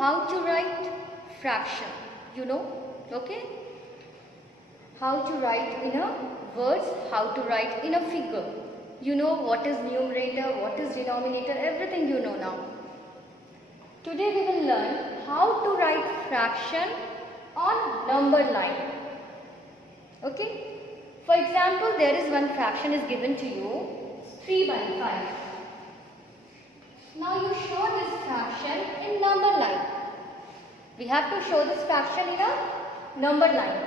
how to write fraction. You know, okay? How to write in a words, how to write in a figure. You know what is numerator, what is denominator, everything you know now. Today we will learn how to write fraction on number line. Okay? For example, there is one fraction is given to you, 3 by 5. Now you show this fraction in number line. We have to show this fraction in a number line.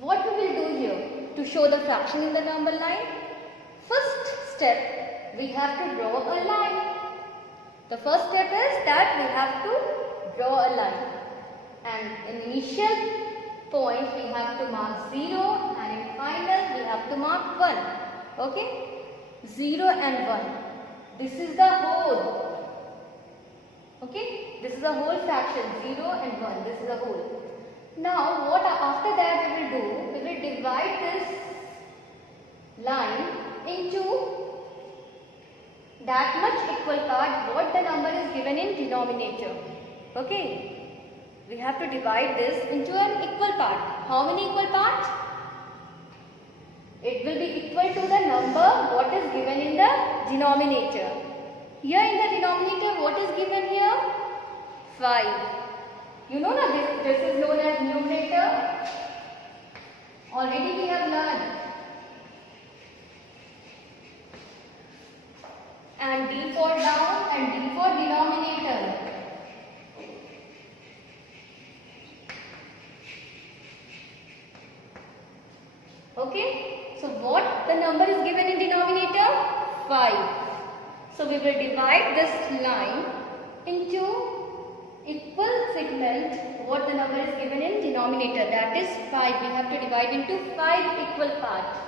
What we will do here to show the fraction in the number line? First step, we have to draw a line. The first step is that we have to draw a line. And in initial point we have to mark 0 and in final we have to mark 1. Okay? 0 and 1. This is the whole. Okay? This is a whole fraction. 0 and 1. This is a whole. Now what after that we will do? We will divide this line into that much equal part what the number is given in denominator. Okay? We have to divide this into an equal part. How many equal parts? It will be equal to the number what is given in the denominator. Here in the denominator what is given here? 5. You know that this is known as numerator. Already we have learned. And D for down and D for denominator. Okay, so what the number is given in denominator? 5. So we will divide this line into equal segment what the number is given in denominator, that is 5. We have to divide into 5 equal parts.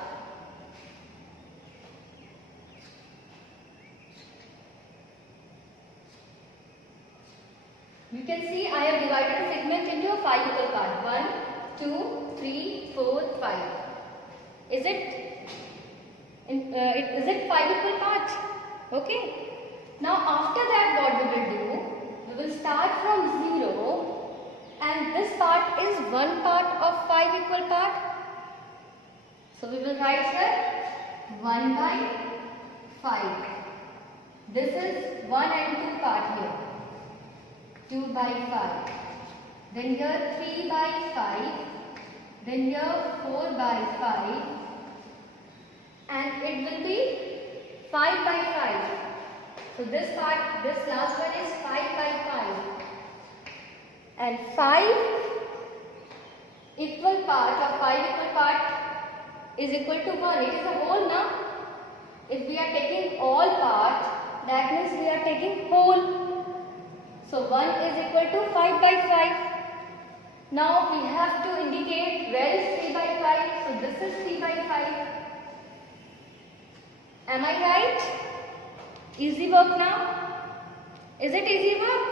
You can see I have divided the segment into 5 equal parts. 1, 2, 3, 4, 5. Is it 5 equal parts? Okay. Now after that what we will do? We will start from 0 and this part is one part of 5 equal part. So we will write here 1 by 5. This is 1 and 2 part here. 2 by 5. Then here 3 by 5. Then here 4 by 5. And it will be 5 by 5. So this part, this last one is 5 by 5. And 5 equal part or 5 equal part is equal to 1. It is a whole now. If we are taking all parts, that means we are taking whole. So 1 is equal to 5 by 5. Now we have to indicate where is 3 by 5. So this is 3 by 5. Am I right? Easy work now? Is it easy work?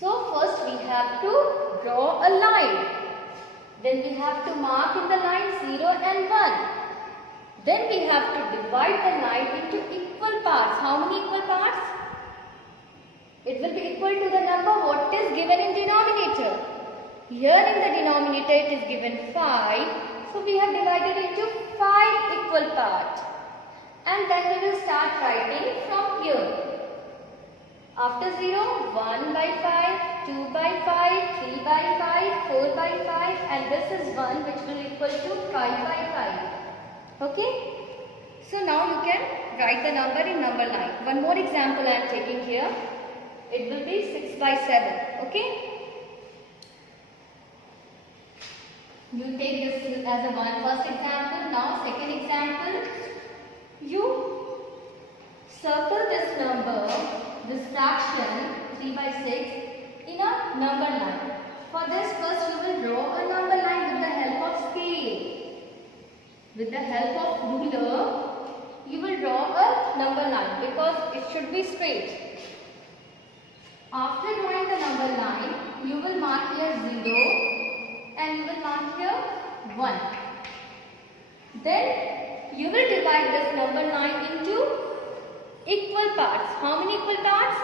So first we have to draw a line. Then we have to mark in the line 0 and 1. Then we have to divide the line into equal parts. How many equal parts? It will be equal to the number what is given in denominator. Here in the denominator it is given 5. So we have divided into 5 equal parts. And then we will start writing from here. After 0, 1 by 5, 2 by 5, 3 by 5, 4 by 5 and this is 1 which will equal to 5 by 5. Okay? So now you can write the number in number line. One more example I am taking here. It will be 6 by 7. Okay? You take this as a first example. Now second example. You circle this number, this fraction 3 by 6 in a number line. For this first you will draw a number line with the help of scale. With the help of ruler you will draw a number line because it should be straight. After drawing the number line you will mark here 0 and you will mark here 1. Then you will divide this number line into equal parts. How many equal parts?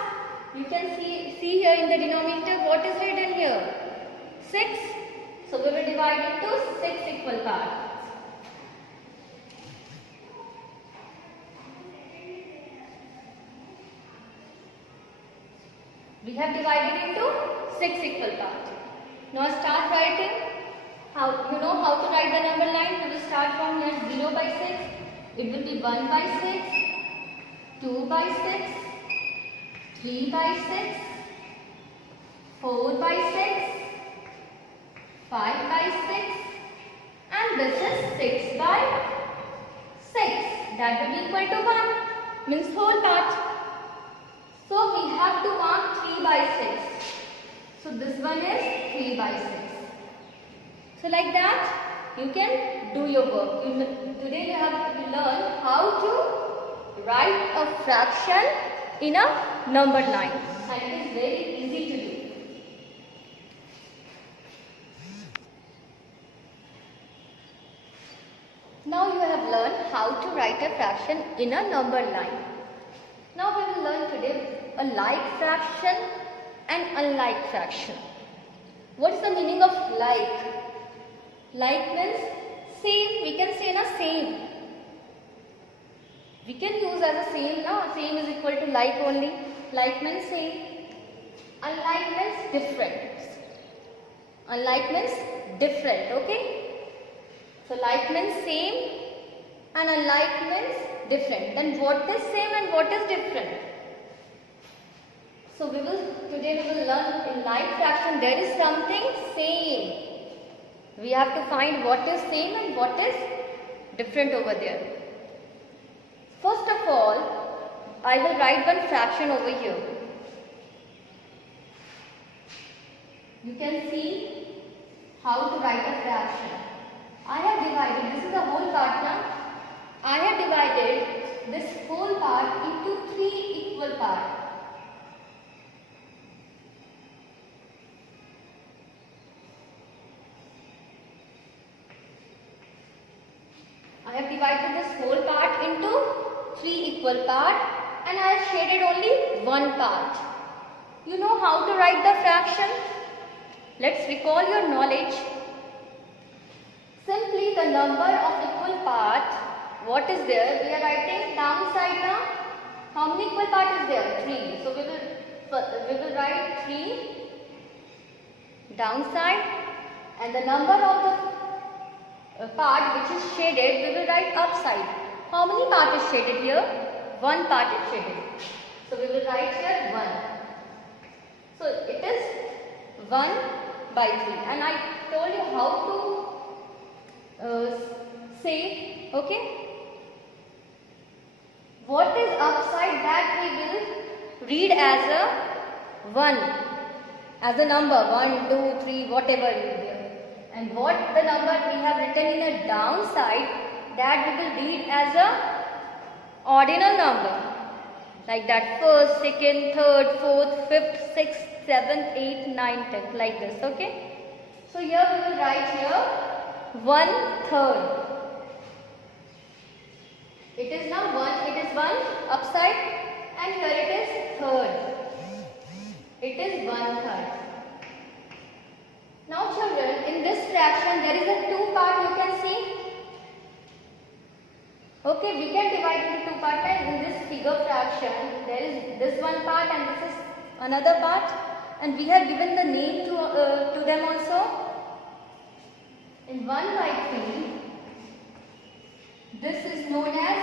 You can see here in the denominator what is written here? 6. So we will divide it to 6 equal parts. We have divided into 6 equal parts. Now start writing. You know how to write the number line? We will start from here 0 by 6. It will be 1 by 6, 2 by 6, 3 by 6, 4 by 6, 5 by 6, and this is 6 by 6. That will be equal to 1. Means whole part. So we have to mark 3 by 6. So this one is 3 by 6. So like that you can do your work. Today you have to learn how to write a fraction in a numbered line. And it is very easy to do. Now you have learned how to write a fraction in a numbered line. Now we will learn today a like fraction and unlike fraction. What is the meaning of like? Like means same. We can say na same. We can use as a same na. Same is equal to like only. Like means same. Unlike means different. Unlike means different. Okay. So like means same and unlike means different. Then what is same and what is different? So today we will learn in like fraction there is something same. We have to find what is same and what is different over there. First of all, I will write one fraction over here. You can see how to write a fraction. I have divided, this is the whole part now. I have divided this whole part into 3 equal parts. I have divided this whole part into 3 equal parts and I have shaded only one part. You know how to write the fraction? Let's recall your knowledge. Simply the number of equal parts, what is there? We are writing downside now. How many equal parts is there? 3. So we will write 3 downside and the number of the part which is shaded, we will write upside. How many part is shaded here? 1 part is shaded. So we will write here 1. So it is 1 by 3. And I told you how to say, okay? What is upside? That we will read as a 1. As a number 1, 2, 3, whatever it is there. And what the number we have written in a downside, that we will read as a ordinal number. Like that, 1st, 2nd, 3rd, 4th, 5th, 6th, 7th, 8th, 9th, 10th, like this, okay? So here we will write here 1/3. It is now 1, it is 1 upside and here it is 3rd. It is 1/3. Now children, in this fraction there is a 2 part you can see. Okay, we can divide into 2 parts. In this figure fraction, there is this one part and this is another part. And we have given the name to them also. In 1/3, this is known as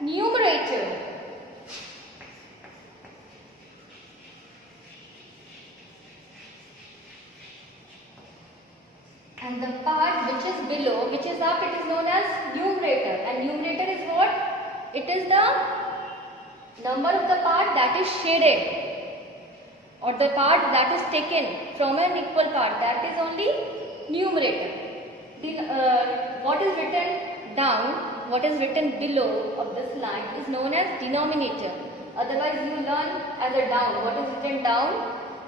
numerator. And the part which is below, which is up, it is known as numerator. And numerator is what? It is the number of the part that is shaded, or the part that is taken from an equal part. That is only numerator. What is written down, what is written below of this line is known as denominator. Otherwise you learn as a down. What is written down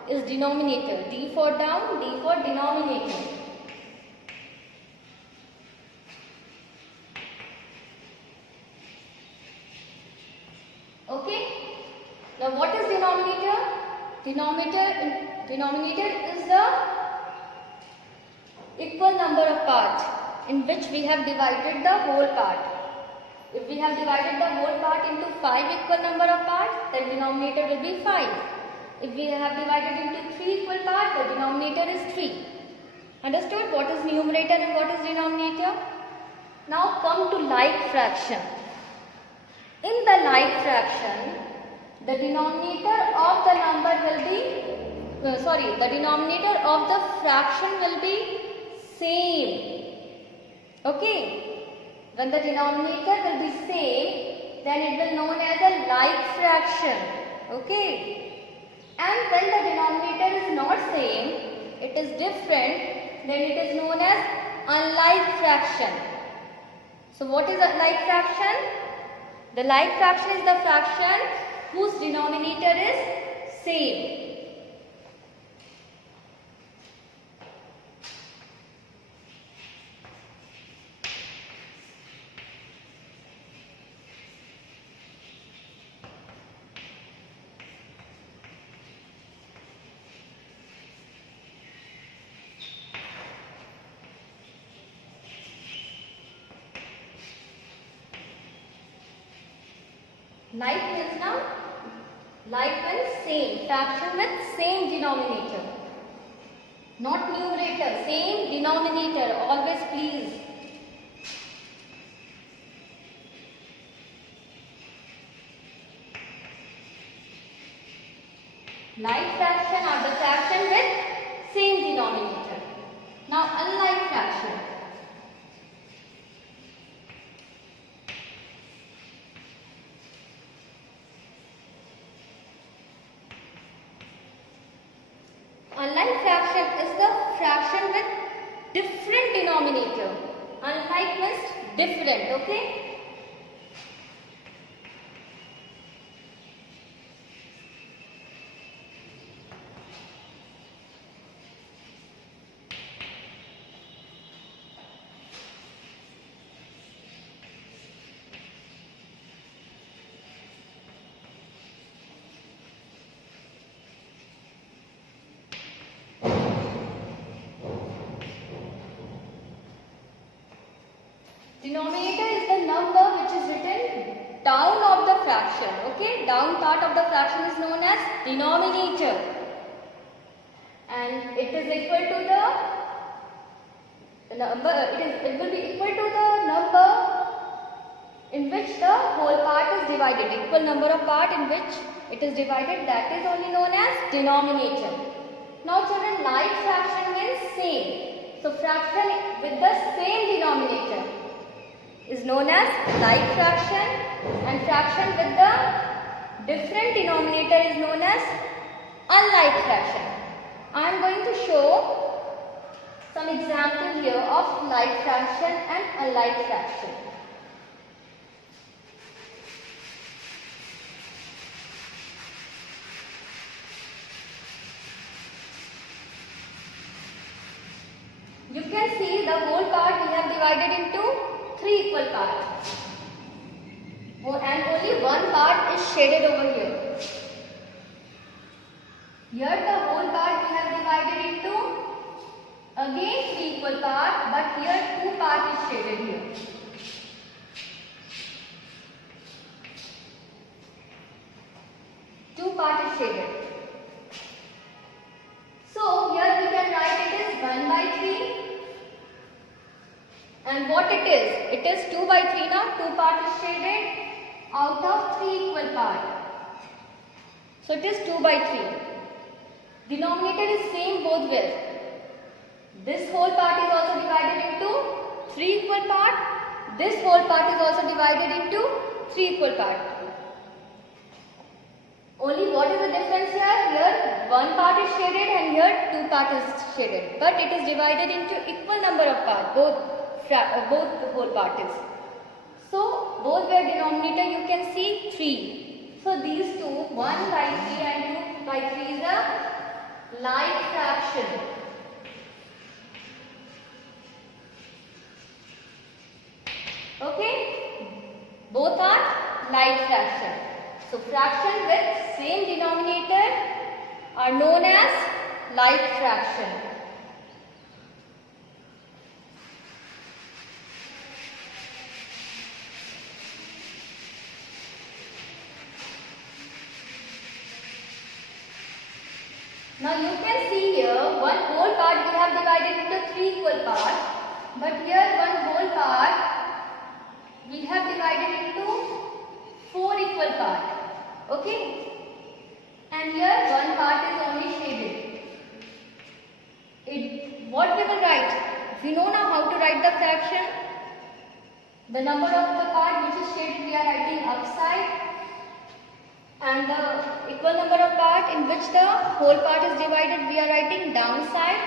is denominator. D for down, D for denominator. Okay. Now what is denominator? Denominator is the equal number of parts in which we have divided the whole part. If we have divided the whole part into 5 equal number of parts, then denominator will be 5. If we have divided into 3 equal parts, the denominator is 3. Understood what is numerator and what is denominator? Now come to like fraction. In the like fraction, the denominator of the number will be, the denominator of the fraction will be same. Okay. When the denominator will be same, then it will known as a like fraction. Okay. And when the denominator is not same, it is different, then it is known as unlike fraction. So what is a like fraction? The like fraction is the fraction whose denominator is same. Like means now, like means same, fraction with same denominator, not numerator, same denominator, always please. Like fraction are the fraction with same denominator. Now unlike fraction. Unlike fraction is the fraction with different denominator. Unlike means different, okay? Denominator is the number which is written down of the fraction. Okay, down part of the fraction is known as denominator, and it is equal to the number. It will be equal to the number in which the whole part is divided. Equal number of part in which it is divided, that is only known as denominator. Now children, like fraction means same. So fraction with the same denominator is known as like fraction, and fraction with the different denominator is known as unlike fraction. I am going to show some example here of like fraction and unlike fraction. You can see the whole part we have divided into 3 equal parts, and only one part is shaded over here. Here the whole part we have divided into again 3 equal parts, but here 2 parts is shaded here. Two part is shaded. So here we can write it is 1 by 3. And what it is? It is 2 by 3 now. 2 part is shaded out of 3 equal part. So it is 2 by 3. Denominator is same both ways. This whole part is also divided into 3 equal part. This whole part is also divided into 3 equal part. Only what is the difference here? Here 1 part is shaded and here 2 part is shaded. But it is divided into equal number of parts. Both the whole part is. So both where denominator you can see 3. So these two, 1 by 3 and 2 by 3 is a like fraction. Okay? Both are like fraction. So fraction with same denominator are known as like fraction. Now you can see here one whole part we have divided into 3 equal parts, but here one whole part we have divided into 4 equal parts. Okay? And here one part is only shaded. What we will write? We know now how to write the fraction. The number of the part which is shaded we are writing upside, and the equal number of part in which the whole part is divided we are writing downside.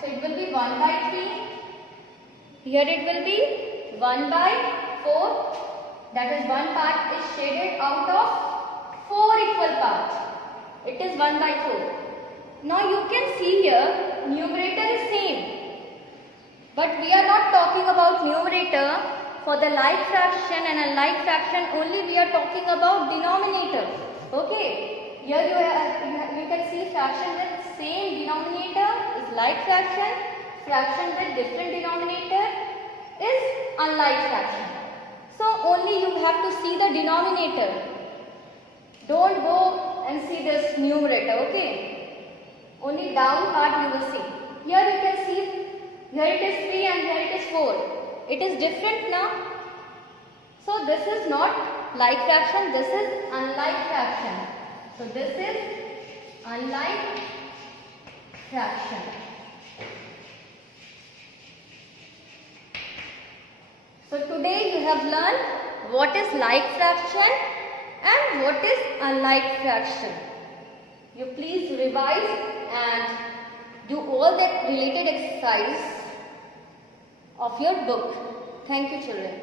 So it will be 1 by 3. Here it will be 1 by 4. That is one part is shaded out of 4 equal parts. It is 1 by 4. Now you can see here numerator is same. But we are not talking about numerator. For the like fraction and unlike fraction only we are talking about denominator. Okay. Here you can see fraction with same denominator is like fraction. Fraction with different denominator is unlike fraction. So only you have to see the denominator. Don't go and see this numerator, okay? Only down part you will see. Here you can see, here it is 3 and here it is 4. It is different now. So this is not like fraction, this is unlike fraction. So this is unlike fraction. So today you have learned what is like fraction and what is unlike fraction. You please revise and do all that related exercise of your book. Thank you, children.